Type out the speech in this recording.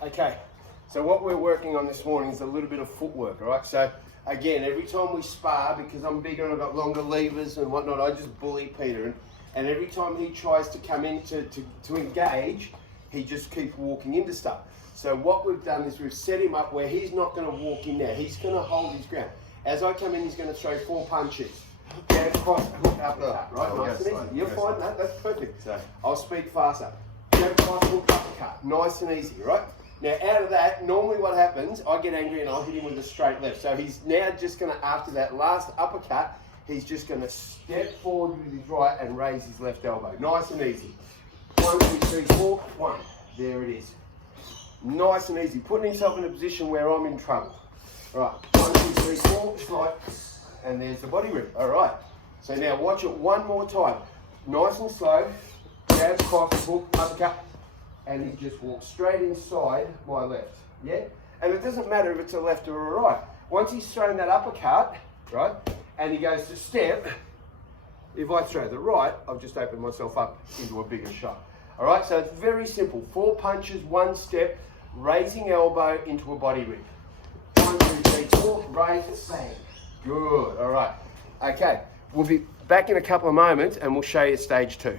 Okay, so what we're working on this morning is a little bit of footwork, all right? So again, every time we spar, because I'm bigger and I've got longer levers and whatnot, I just bully Peter. And every time he tries to come in to engage, he just keeps walking into stuff. So what we've done is we've set him up where he's not going to walk in there. He's going to hold his ground. As I come in, he's going to throw 4 punches. Jab, cross, hook, uppercut, right? Nice and easy. You're fine, that's perfect. I'll speak faster. Jab, cross, hook, uppercut. Nice and easy, right? Now out of that, normally what happens, I get angry and I'll hit him with a straight left. So he's now just going to, after that last uppercut, he's just going to step forward with his right and raise his left elbow. Nice and easy. 1, 2, 3, 4, 1. There it is. Nice and easy. Putting himself in a position where I'm in trouble. All right. 1, 2, 3, 4, slide. And there's the body rip. All right. So now watch it one more time. Nice and slow. Jab, cross, hook, uppercut. And he just walks straight inside my left, yeah? And it doesn't matter if it's a left or a right. Once he's thrown that uppercut, right, and he goes to step, if I throw the right, I've just opened myself up into a bigger shot. All right, so it's very simple. 4 punches, 1 step, raising elbow into a body rip. 1, 2, 3, 4, raise, bang. Good, all right. Okay, we'll be back in a couple of moments and we'll show you stage 2.